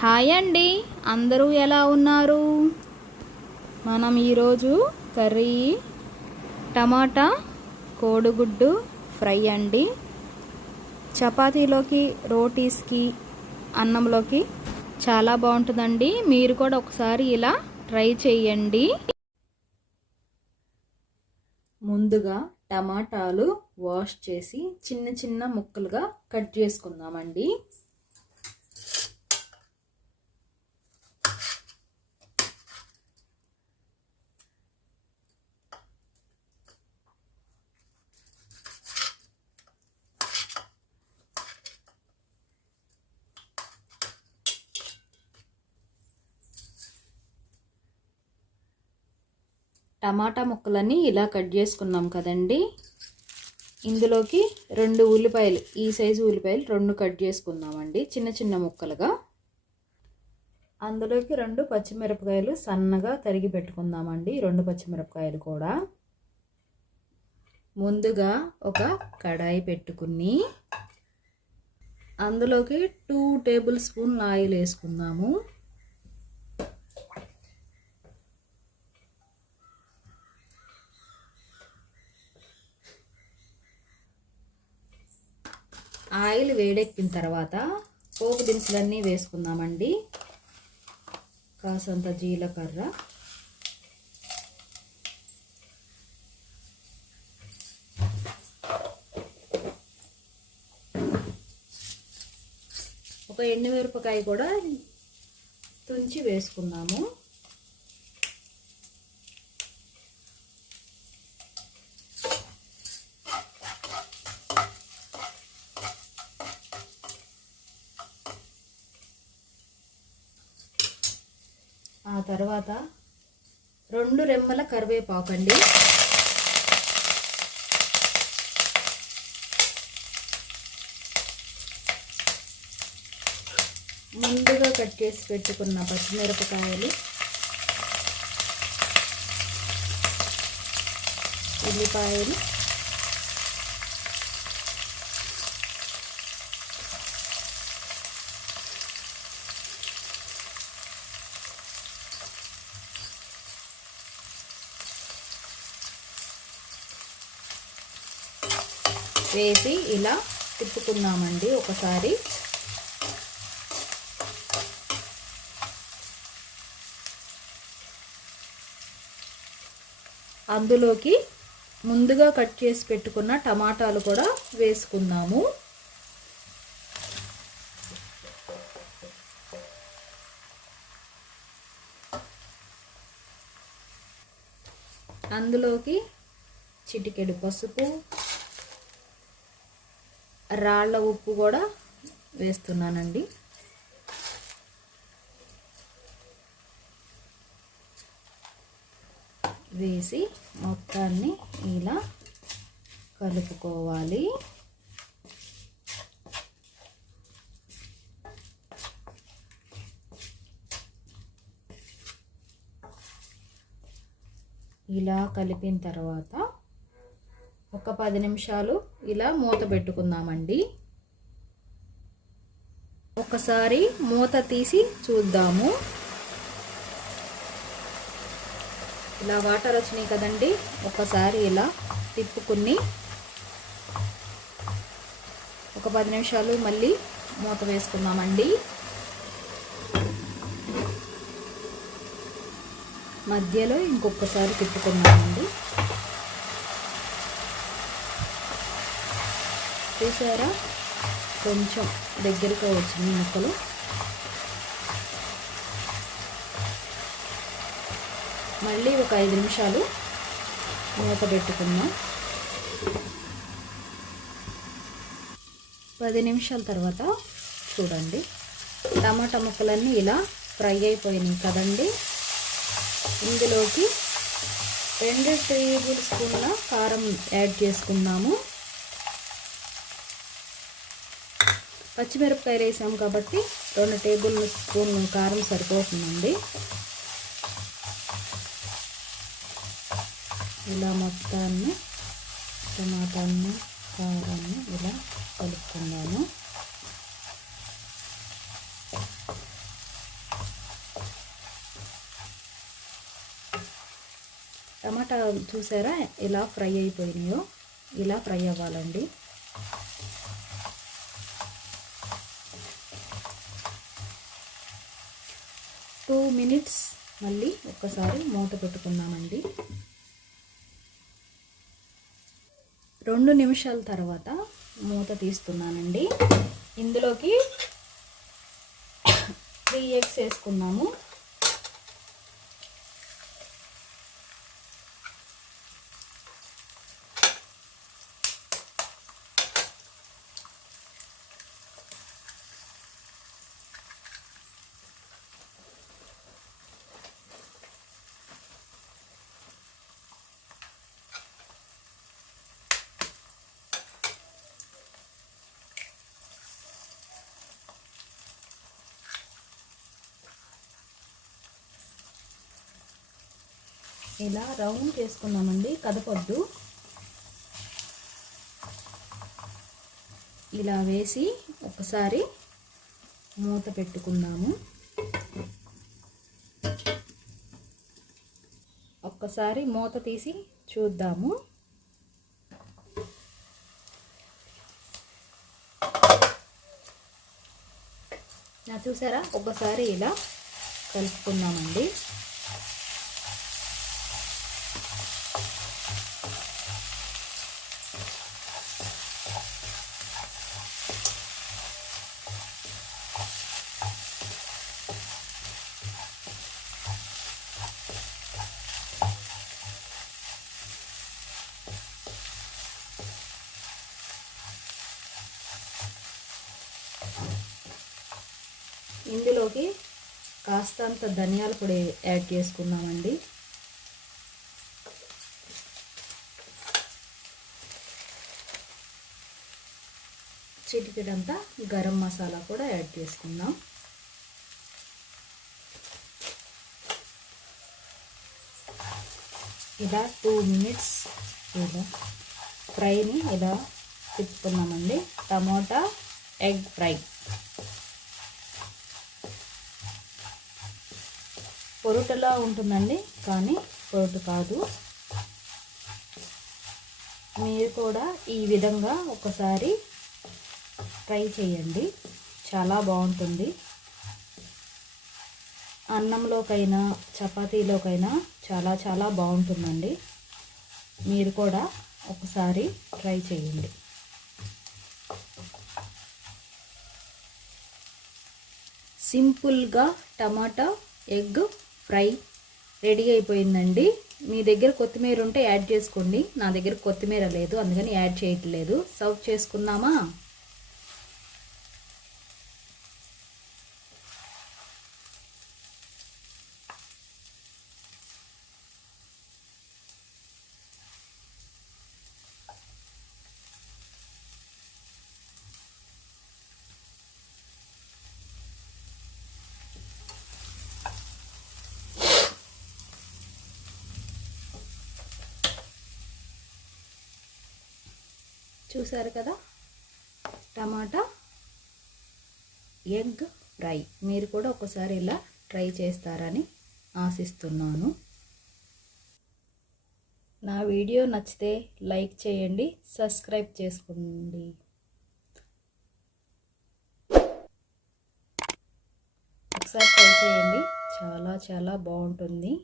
Hi అండి, అందరూ ఎలా ఉన్నారు? మనం ఈరోజు కర్రీ టమాటా కోడిగుడ్డు ఫ్రై అండి. చపాతీలోకి, రోటీస్కి, అన్నంలోకి చాలా బాగుంటుందండి. మీరు కూడా ఒకసారి ఇలా ట్రై చేయండి. ముందుగా టమాటాలు వాష్ చేసి చిన్న చిన్న ముక్కలుగా కట్ చేసుకుందామండి. టమాటా ముక్కలన్నీ ఇలా కట్ చేసుకున్నాం కదండి. ఇందులోకి 2 ఉల్లిపాయలు, ఈ సైజు ఉల్లిపాయలు 2 కట్ చేసుకుందామండి చిన్న చిన్న ముక్కలుగా. అందులోకి 2 పచ్చిమిరపకాయలు సన్నగా తరిగి పెట్టుకుందామండి. 2 పచ్చిమిరపకాయలు కూడా. ముందుగా ఒక కడాయి పెట్టుకుని అందులోకి 2 టేబుల్ స్పూన్ల ఆయిల్ వేసుకుందాము. ఆయిల్ వేడెక్కిన తర్వాత పోపు దినుసులన్నీ వేసుకుందామండి. కాసంత జీలకర్ర, ఒక ఎండుమిరపకాయ కూడా తుంచి వేసుకుందాము. ఆ తర్వాత 2 రెమ్మల కరివేపాకు అండి. ముందుగా కట్ చేసి పెట్టుకున్న పచ్చిమిరపకాయలు, ఉల్లిపాయలు, వేసి ఇలా తిప్పుకుందామండి ఒకసారి. అందులోకి ముందుగా కట్ చేసి పెట్టుకున్న టమాటాలు కూడా వేసుకుందాము. అందులోకి చిటికెడు పసుపు, రాళ్ళ ఉప్పు కూడా వేస్తున్నానండి. వేసి మొత్తాన్ని ఇలా కలుపుకోవాలి. ఇలా కలిపిన తర్వాత ఒక 10 నిమిషాలు ఇలా మూత పెట్టుకుందామండి. ఒకసారి మూత తీసి చూద్దాము. ఇలా వాటర్ వచ్చినాయి కదండి. ఒకసారి ఇలా తిప్పుకుని ఒక 10 నిమిషాలు మళ్ళీ మూత వేసుకుందామండి. మధ్యలో ఇంకొకసారి తిప్పుకుందామండి. చూసారా, కొంచెం దగ్గరగా వచ్చింది ముక్కలు. మళ్ళీ ఒక 5 నిమిషాలు మూత పెట్టుకుందాం. 10 నిమిషాల తర్వాత చూడండి, టమాటా ముక్కలన్నీ ఇలా ఫ్రై అయిపోయినాయి కదండి. ఇందులోకి 2 టేబుల్ స్పూన్ల కారం యాడ్ చేసుకుందాము. పచ్చిమిరపకాయలు వేసాము కాబట్టి 2 టేబుల్ స్పూన్లు కారం సరిపోతుందండి. ఇలా మొత్తాన్ని టమాటాన్ని, కారాన్ని ఇలా కలుపుకుందాము. టమాటా చూసారా ఎలా ఫ్రై అయిపోయినాయో, ఇలా ఫ్రై అవ్వాలండి. టూ మినిట్స్ మళ్ళీ ఒక్కసారి మూత పెట్టుకుందామండి. 2 నిమిషాల తర్వాత మూత తీస్తున్నానండి. ఇందులోకి 3 ఎగ్స్ వేసుకున్నాము. ఇలా రౌండ్ చేసుకున్నామండి, కదపొద్దు. ఇలా వేసి ఒకసారి మూత పెట్టుకుందాము. ఒక్కసారి మూత తీసి చూద్దాము. చూసారా, ఒకసారి ఇలా కలుపుకుందామండి. ఇందులోకి కాస్తంత ధనియాల పొడి యాడ్ చేసుకున్నామండి. చిటికెడంతా గరం మసాలా కూడా యాడ్ చేసుకుందాం. ఇలా 2 మినిట్స్ ఇలా ఫ్రైని ఇలా తిప్పుకున్నామండి. టమోటా ఎగ్ ఫ్రై పొరుటలా ఉంటుందండి, కానీ పొరుటు కాదు. మీరు కూడా ఈ విధంగా ఒకసారి ట్రై చేయండి, చాలా బాగుంటుంది. అన్నంలోకైనా చపాతీలోకైనా చాలా చాలా బాగుంటుందండి. మీరు కూడా ఒకసారి ట్రై చేయండి. సింపుల్గా టమాటా ఎగ్ ఫ్రై రెడీ అయిపోయిందండి. మీ దగ్గర కొత్తిమీర ఉంటే యాడ్ చేసుకోండి. నా దగ్గర కొత్తిమీర లేదు, అందుకని యాడ్ చేయట్లేదు. సర్వ్ చేసుకున్నామా? చూసారు కదా, టమాటా ఎగ్ ఫ్రై. మీరు కూడా ఒకసారి ఇలా ట్రై చేస్తారని ఆశిస్తున్నాను. నా వీడియో నచ్చితే లైక్ చేయండి, సబ్స్క్రైబ్ చేసుకోండి. ఒకసారి ట్రై చేయండి, చాలా చాలా బాగుంటుంది.